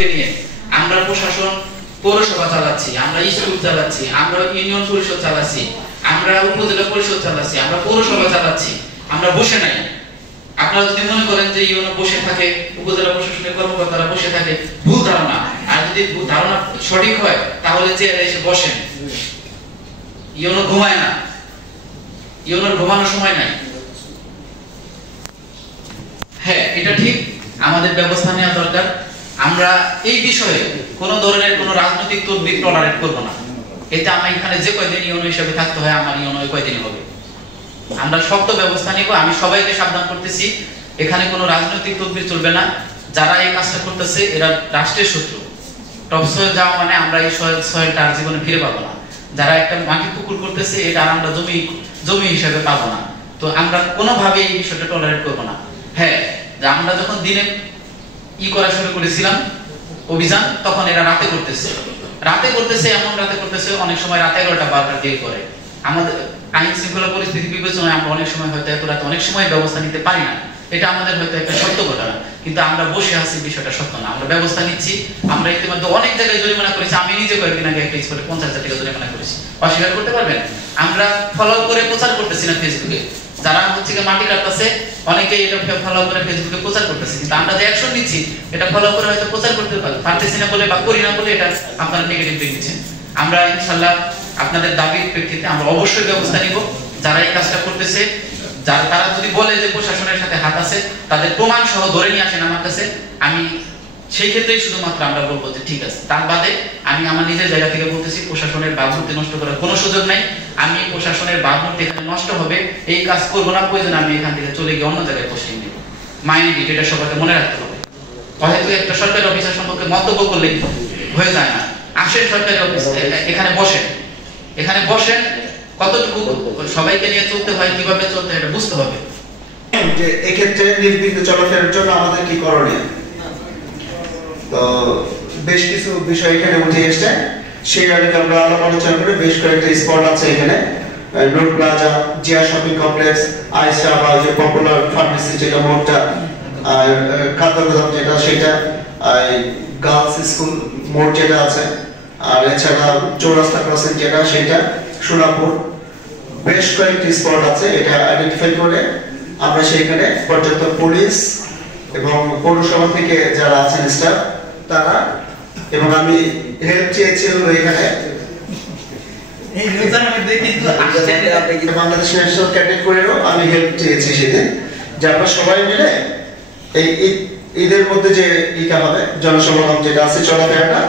প্রশাসনকে নিয়ে আমরা প্রশাসন পৌরসভা চালাচ্ছি, আমরা স্কুল চালাচ্ছি, আমরা ইউনিয়ন পরিষদ চালাচ্ছি, আমরা উপজেলা পরিষদ চালাচ্ছি, আমরা পৌরসভা চালাচ্ছি, আমরা বসে নাই। আপনারা যদি মনে করেন যে ইউনো বসে থাকে, উপজেলা প্রশাসনের কর্মকর্তারা বসে থাকে, ভুল ধারণা। আর যদি ধারণা সঠিক হয় তাহলে চেয়ারে এসে বসেন। ইউনো ঘুমায় না, ইউনোর ঘুমানোর সময় নাই। হ্যাঁ, এটা ঠিক, আমাদের ব্যবস্থা নেওয়া দরকার। আমরা এই বিষয়ে কোন ধরনের কোন রাজনৈতিক তদবির টলারেট করব না। এতে আমি এখানে যে কয়দিন ইউনো হিসেবে থাকতে হয়, আমার ইউনো কয়দিন হবে। আমরা শক্ত ব্যবস্থা নিব। আমি সবাইকে সাবধান করতেছি, এখানে কোনো রাজনৈতিক তদবির চলবে না। যারা এই কাজটা করতেছে এরা রাষ্ট্রের শত্রু। টপসয়ে যাওয়া মানে আমরা এই সয়েলটা আর জীবনে ফিরে পাবো না। যারা একটা মাটি পুকুর করতেছে এটা আমরা জমি হিসেবে পাবো না। তো আমরা কোনোভাবে এই বিষয়টা টলারেট করবো না। হ্যাঁ, আমরা যখন দিনে করা শুরু করেছিলাম অভিযান, তখন এরা রাতে করতেছে, এমন রাতে করতেছে, অনেক সময় রাতে 11টা 12টার দিকে করে। আমাদের আইন শৃঙ্খলা পরিস্থিতি বিবেচনায় আমরা অনেক সময় হয়তো এত রাতে অনেক সময় ব্যবস্থা নিতে পারি না। এটা আমাদের হয়তো একটা সত্য ঘটনা, কিন্তু আমরা বসে আছি, বিষয়টা সত্য না। আমরা ব্যবস্থা নিচ্ছি। আমরা ইতিমধ্যে অনেক জায়গায় জরিমানা করেছি। আমি নিজে কয়েকদিন আগে একটা স্পটে 50,000 টাকা জরিমানা করেছি। অস্বীকার করতে পারবেন? আমরা ফলো করে প্রচার করতেছি না ফেসবুকে। যারা হচ্ছে মাটি কাটতেছে অনেকে এটা ফলো করে ফেসবুকে প্রচার করতেছে, কিন্তু আমরা যে অ্যাকশন নিচ্ছি এটা ফলো করে হয়তো প্রচার করতে পারতেছি না বলে বা করি না বলে এটা আপনারা নেগেটিভ দেখছেন। আমরা ইনশাআল্লাহ আপনাদের দাবির প্রেক্ষিতে আমরা অবশ্যই ব্যবস্থা নিব। যারা এই কাজটা করতেছে, তারা যদি বলে যে প্রশাসনের সাথে হাত আছে, তাদের প্রমাণ সহ ধরে নিয়ে আসেন আমার কাছে। আমি সেই ক্ষেত্রেই শুধুমাত্র আমরা বলবো যে ঠিক আছে। তার বাদে আমি আমার নিজের জায়গা থেকে বলতেছি, প্রশাসনের ভাবমূর্তি নষ্ট করার কোনো সুযোগ নাই। আমি প্রশাসনের ভাবমূর্তি এখানে নষ্ট হবে এই কাজ করবো না। প্রয়োজন আমি এখান থেকে চলে গিয়ে অন্য জায়গায় পোস্টিং দিব। মাইন্ড ইট, এটা সবাইকে মনে রাখতে হবে। হয়তো একটা সরকারি অফিসার সম্পর্কে মন্তব্য করলেই হয়ে যায় না। আসেন সরকারি অফিস, এখানে বসেন, কতটুকু সবাইকে নিয়ে চলতে হয়, কিভাবে চলতে হয় এটা বুঝতে হবে। যে এক্ষেত্রে নির্বিঘ্ন চলাফেরার জন্য আমাদের কি করণীয়, তো বেশ কিছু বিষয় এখানে উঠে এসেছে। সেই আলোকে আমরা আলাপ আলোচনা করে বেশ কয়েকটা স্পট আছে এখানে। Note plaza, Zia shopping complex, আইসা বা যে পপুলার ফার্মেসি যেটা মোড়টা, খাদ্য গোদাম যেটা সেটা, গার্লস স্কুল মোড় যেটা আছে, আর এছাড়া চৌরাস্তা ক্রসিং যেটা সেটা, সোনাপুর, বেশ কয়েকটি স্পট আছে। এটা আইডেন্টিফাই করে আমরা সেখানে পর্যাপ্ত পুলিশ এবং পৌরসভা থেকে যারা আছেন স্টাফ তারা, এবং আমি হেল্প চেয়েছিলাম এখানে বাংলাদেশ ন্যাশনাল ক্যাডেট কোরেরও আমি হেল্প চেয়েছি সেদিন, যে আমরা সবাই মিলে এই ঈদের মধ্যে যে ইটা হবে জনসমাগম যেটা আছে চলাফেরাটা,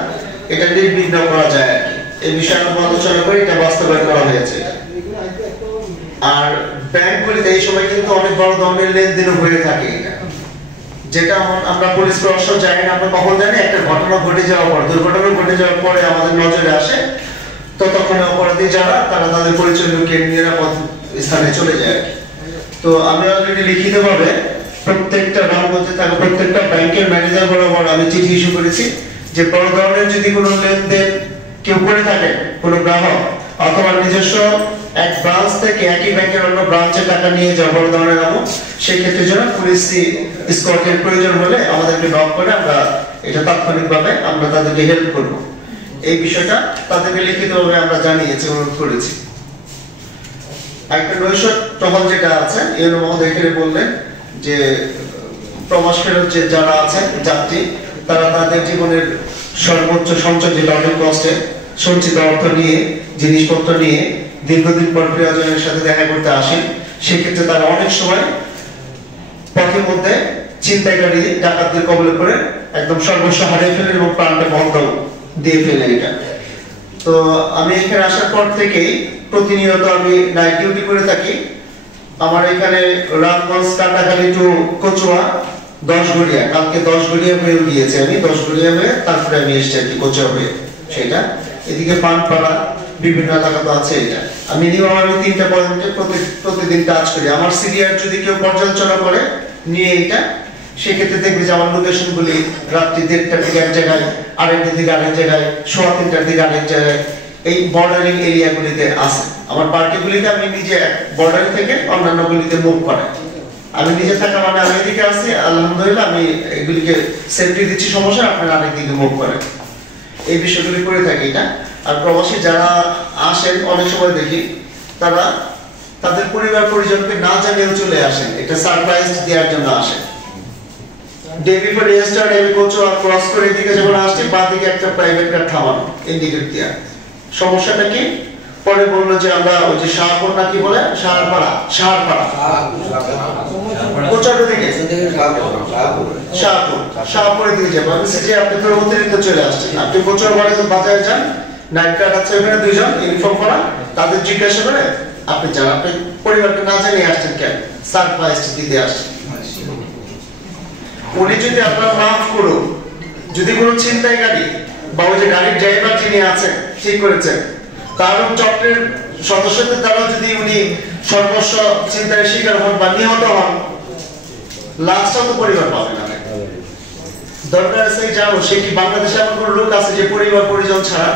এটা নির্বিঘ্ন করা যায় আর কি। এই বিষয়ে আমরা আলোচনা করে এটা বাস্তবায়ন করা হয়েছে। আর ব্যাংকগুলিতে এই সময় কিন্তু অনেক বড় ধরনের লেনদেন হয়ে থাকে, যেটা আমরা পুলিশ প্রশাসন জানি না, আমরা কখন জানি একটা ঘটনা ঘটে যাওয়ার পর, দুর্ঘটনা ঘটে যাওয়ার পরে আমাদের নজরে আসে। তো তখন অপরাধী যারা তারা তাদের পরিচয় লুকিয়ে নিরাপদ স্থানে চলে যায়। তো আমি অলরেডি লিখিতভাবে প্রত্যেকটা রামগঞ্জে থাকা প্রত্যেকটা ব্যাংকের ম্যানেজার বরাবর আমি চিঠি ইস্যু করেছি যে বড় ধরনের যদি কোনো লেনদেন কেউ করে থাকে, কোনো গ্রাহক অথবা নিজস্ব এক ব্রাঞ্চ থেকে একই ব্যাংকের অন্য ব্রাঞ্চে টাকা নিয়ে যাওয়া বড় ধরনের আমল, সেই ক্ষেত্রে যেন পুলিশ স্কটের প্রয়োজন হলে আমাদেরকে নক করে আমরা এটা তাৎক্ষণিকভাবে আমরা তাদেরকে হেল্প করব। এই বিষয়টা তাদেরকে লিখিতভাবে আমরা জানিয়েছি, অনুরোধ করেছি। একটা নৈশট টহল যেটা আছে, এর মধ্যে এখানে বললেন যে প্রবাস ফেরত যে যারা আছেন যাত্রী, তারা তাদের জীবনের সর্বোচ্চ সঞ্চয় যেটা অনেক কষ্টে সঞ্চিত অর্থ নিয়ে, জিনিসপত্র নিয়ে দীর্ঘদিন পর প্রিয়জনের সাথে দেখা করতে আসেন। সেক্ষেত্রে তারা অনেক সময় পথের মধ্যে ছিনতাইকারী ডাকাতদের কবলে পড়ে একদম সর্বস্ব হারিয়ে ফেলেন এবং প্রাণটা বন্ধ দিয়ে ফেলেন। এটা তো আমি এখানে আসার পর থেকেই প্রতিনিয়ত আমি নাইট ডিউটি করে থাকি। আমার এখানে রামগঞ্জ, কাটাখালী টু কচুয়া, 10 গড়িয়া, কালকে 10 গড়িয়া হয়ে গিয়েছে। আমি 10 গড়িয়া হয়ে তারপরে আমি এসেছি আর কি কচুয়া হয়ে। সেটা এদিকে পানপাড়া বিভিন্ন এলাকা তো আছে। এটা আমি মিনিমাম আমি 3টা পয়েন্টে প্রতিদিন কাজ করি। আমার সিরিয়ার যদি কেউ পর্যালোচনা করে নিয়ে এটা, সেক্ষেত্রে দেখবে যে আমার লোকেশন গুলি রাত্রি 1:30টার দিকে এক জায়গায়, 2:30টার দিকে আরেক জায়গায়, 3:15টার দিকে আরেক জায়গায়, এই বর্ডারিং এরিয়াগুলিতে আছে। আমার পার্টিগুলিতে আমি নিজে বর্ডার থেকে অন্যান্য গুলিতে মুভ করাই। আমি নিজে থাকা মানে আমি এদিকে আছি, আলহামদুলিল্লাহ আমি এগুলিকে সেফটি দিচ্ছি, সমস্যা আপনারা আরেক দিকে মুভ করেন, এই বিষয়গুলি করে থাকি এটা। আর প্রবাসী যারা আসেন অনেক সময় দেখি তারা তাদের পরিবার পরিজনকে না জানিয়েও চলে আসেন, এটা সারপ্রাইজ দেওয়ার জন্য আসেন। ডে বিফোর রেজিস্টার আমি কোচ ক্রস করে এদিকে যখন আসছি বাঁ দিকে একটা প্রাইভেট কার থামানো ইন্ডিকেট দিয়া, সমস্যাটা কি? পরে বললো যে আমরা ওই যে শাহপুর না কি বলে শাহপাড়া কোচার দিকে শাহপুরের দিকে যাবো, আমি যে আপনি তো অতিরিক্ত চলে আসছেন, আপনি কোচার বাজারে যান, নাইট গার্ড আছে ওখানে দুইজন ইউনিফর্ম করা, তাদের জিজ্ঞাসা করে আপনি যান, আপনি পরিবারকে না জানিয়ে আসছেন কেন, সারপ্রাইজ দিতে আসছেন। উনি যদি আপনার মাফ করুন, যদি কোনো ছিনতাই গাড়ি বা ওই যে গাড়ির ড্রাইভার যিনি আছেন ঠিক করেছেন তার চক্রের সদস্যদের দ্বারা যদি উনি সর্বস্ব ছিনতাইয়ের শিকার হন বা নিহত হন, লাশটা তো পরিবার পাবে না। দরকার আছে জানো সে কি বাংলাদেশে এমন কোনো লোক আছে যে পরিবার পরিজন ছাড়া